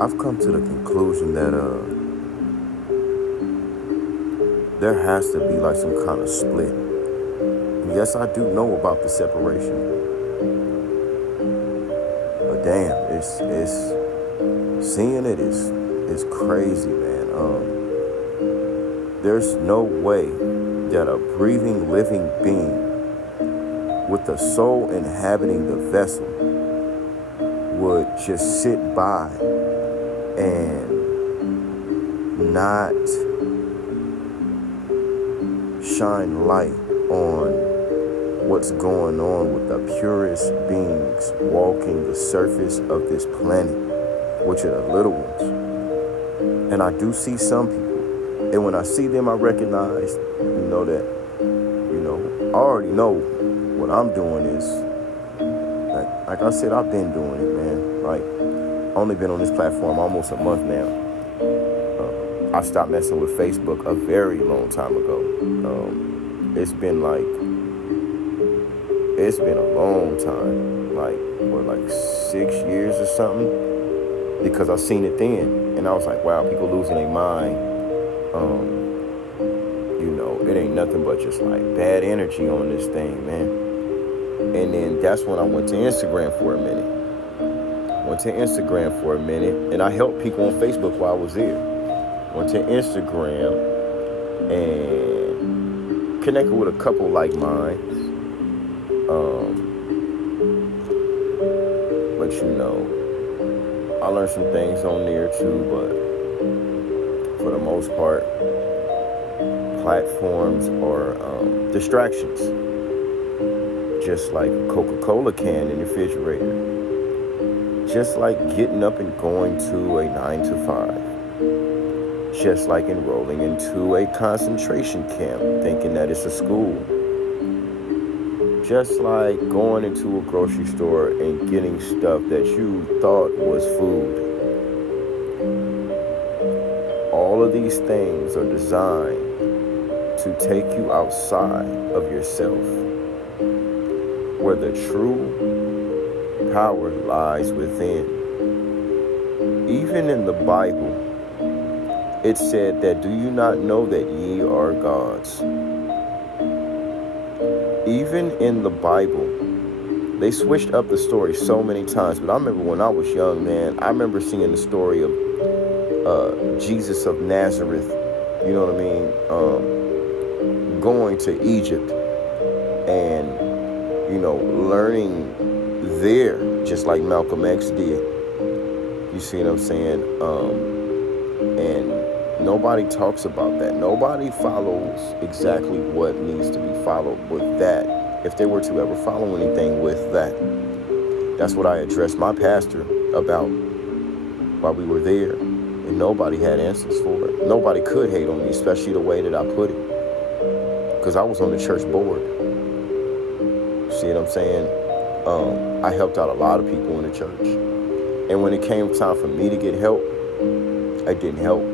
I've come to the conclusion that there has to be like some kind of split. And yes, I do know about the separation, but damn, it's seeing it is crazy, man. There's no way that a breathing, living being with a soul inhabiting the vessel would just sit by and not shine light on what's going on with the purest beings walking the surface of this planet, which are the little ones. And I do see some people, and when I see them, I recognize, that, I already know what I'm doing is, like I said, I've been doing it, man. Like, only been on this platform almost a month now. I stopped messing with Facebook a very long time ago. It's been a long time, like 6 years or something, because I seen it then, and I was like, wow, people losing their mind. It ain't nothing but just like bad energy on this thing, man. And then that's when I went to Instagram for a minute. And I helped people on Facebook while I was there. Went to Instagram and connected with a couple like mine. But I learned some things on there too, but for the most part, platforms are distractions. Just like a Coca-Cola can in the refrigerator. Just like getting up and going to a 9 to 5. Just like enrolling into a concentration camp, thinking that it's a school. Just like going into a grocery store and getting stuff that you thought was food. All of these things are designed to take you outside of yourself, where the true power lies within. Even in the Bible, it said that, do you not know that ye are gods? Even in the Bible, they switched up the story so many times. But I remember when I was young, man, I remember seeing the story of Jesus of Nazareth, you know what I mean, going to Egypt and, learning there, just like Malcolm X did. You see what I'm saying? And nobody talks about that. Nobody follows exactly what needs to be followed with that, if they were to ever follow anything with that. That's what I addressed my pastor about while we were there, and nobody had answers for it. Nobody could hate on me, especially the way that I put it, because I was on the church board. See what I'm saying? I helped out a lot of people in the church, and when it came time for me to get help, I didn't help.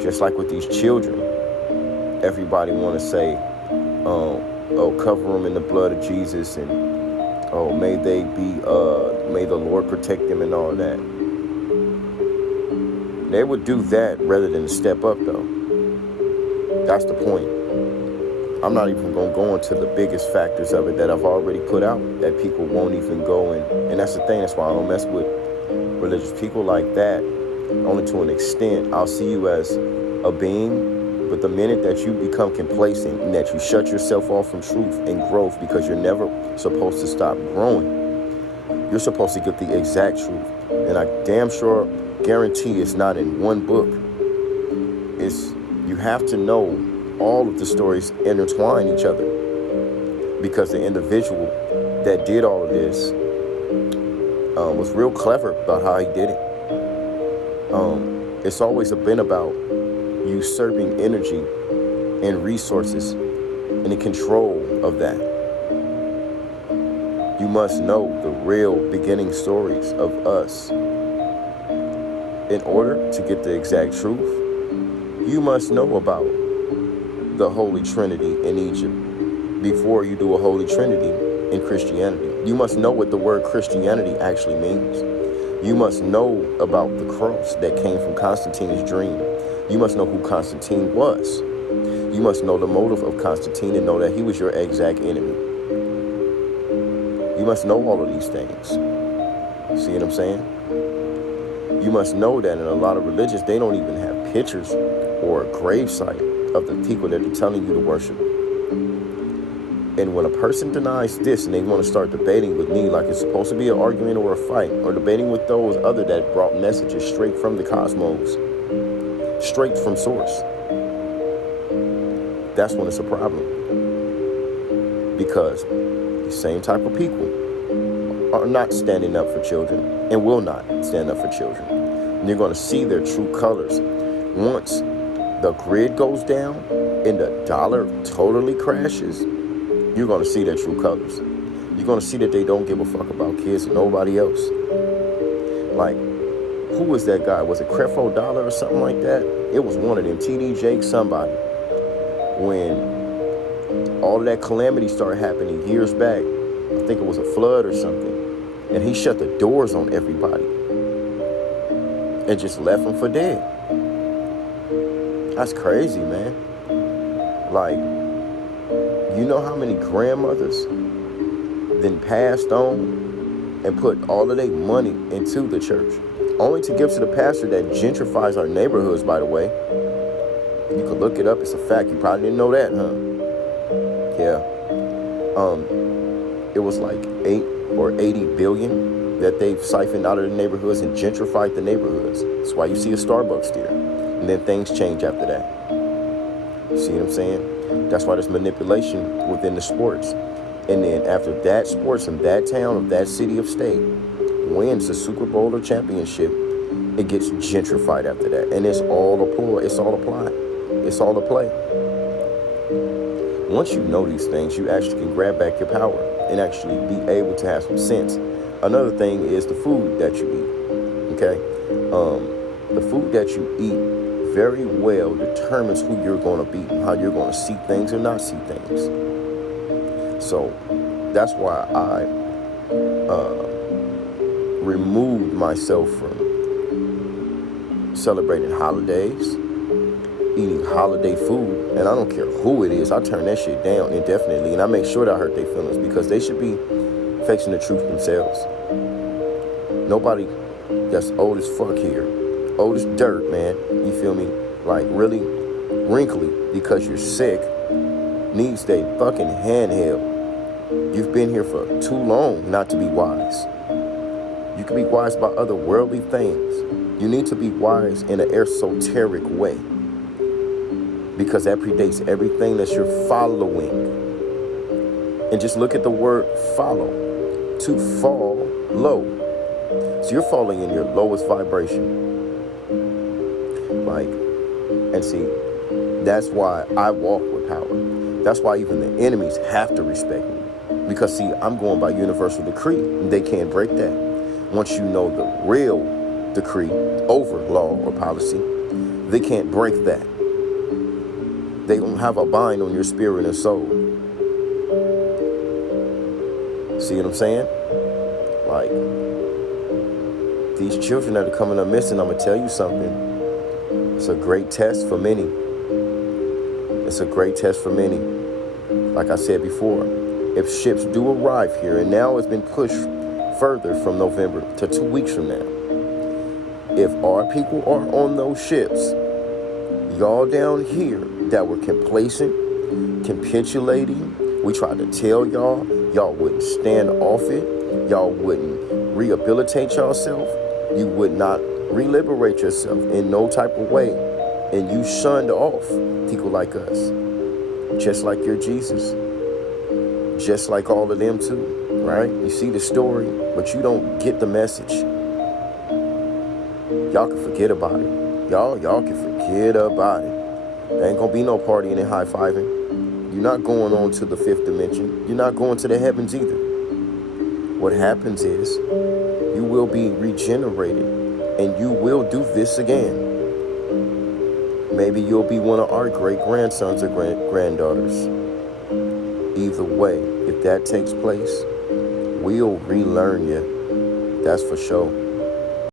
Just like with these children, everybody want to say, cover them in the blood of Jesus, and may they be, may the Lord protect them and all that. They would do that rather than step up, though. That's the point. I'm not even going to go into the biggest factors of it that I've already put out, that people won't even go in. And that's the thing. That's why I don't mess with religious people like that. Only to an extent. I'll see you as a being, but the minute that you become complacent and that you shut yourself off from truth and growth, because you're never supposed to stop growing, you're supposed to get the exact truth. And I damn sure guarantee it's not in one book. You have to know all of the stories intertwine each other, because the individual that did all of this was real clever about how he did it. It's always been about usurping energy and resources and the control of that. You must know the real beginning stories of us. In order to get the exact truth, you must know about the Holy Trinity in Egypt before you do a Holy Trinity in Christianity. You must know what the word Christianity actually means. You must know about the cross that came from Constantine's dream. You must know who Constantine was. You must know the motive of Constantine and know that he was your exact enemy. You must know all of these things. See what I'm saying? You must know that in a lot of religions, they don't even have pictures or a gravesite of the people that they're telling you to worship. And when a person denies this and they want to start debating with me like it's supposed to be an argument or a fight, or debating with those other that brought messages straight from the cosmos, straight from source, that's when it's a problem. Because the same type of people are not standing up for children and will not stand up for children. And you're going to see their true colors. Once the grid goes down and the dollar totally crashes, you're going to see their true colors. You're going to see that they don't give a fuck about kids and nobody else. Like, who was that guy? Was it Creflo Dollar or something like that? It was one of them, TD Jake somebody. When all of that calamity started happening years back, I think it was a flood or something, and he shut the doors on everybody and just left them for dead. That's crazy, man. Like, you know how many grandmothers then passed on and put all of their money into the church, only to give to the pastor that gentrifies our neighborhoods, by the way. You could look it up. It's a fact. You probably didn't know that, huh? Yeah. It was like 8 or 80 billion that they've siphoned out of the neighborhoods and gentrified the neighborhoods. That's why you see a Starbucks there. And then things change after that. See what I'm saying? That's why there's manipulation within the sports. And then after that sports in that town of that city of state wins the Super Bowl or championship, it gets gentrified after that. And it's all a ploy. It's all a plot. It's all a play. Once you know these things, you actually can grab back your power and actually be able to have some sense. Another thing is the food that you eat, okay? The food that you eat very well determines who you're going to be, how you're going to see things or not see things. So that's why I removed myself from celebrating holidays, eating holiday food, and I don't care who it is. I turn that shit down indefinitely, and I make sure that I hurt their feelings, because they should be facing the truth themselves. Nobody that's old as fuck here, old as dirt, man, you feel me, like really wrinkly because you're sick, needs their fucking handheld. You've been here for too long not to be wise. You can be wise about other worldly things. You need to be wise in an esoteric way, because that predates everything that you're following. And just look at the word follow. To fall low. So you're falling in your lowest vibration. Like, and see, that's why I walk with power. That's why even the enemies have to respect me. Because see, I'm going by universal decree. And they can't break that. Once you know the real decree over law or policy, they can't break that. They don't have a bind on your spirit and soul. See what I'm saying? Like, these children that are coming up missing, I'm going to tell you something. It's a great test for many. It's a great test for many. Like I said before, if ships do arrive here, and now it's been pushed further from November to 2 weeks from now. If our people are on those ships, y'all down here that were complacent, capitulating, we tried to tell y'all wouldn't stand off it, y'all wouldn't rehabilitate yourself, you would not re-liberate yourself in no type of way, and you shunned off people like us, just like your Jesus, just like all of them too, right? You see the story, but you don't get the message. Y'all can forget about it. Y'all can forget about it. There ain't gonna be no partying and high-fiving. You're not going on to the 5th dimension. You're not going to the heavens either. What happens is you will be regenerated and you will do this again. Maybe you'll be one of our great-grandsons or granddaughters. Either way, if that takes place, we'll relearn you. That's for sure.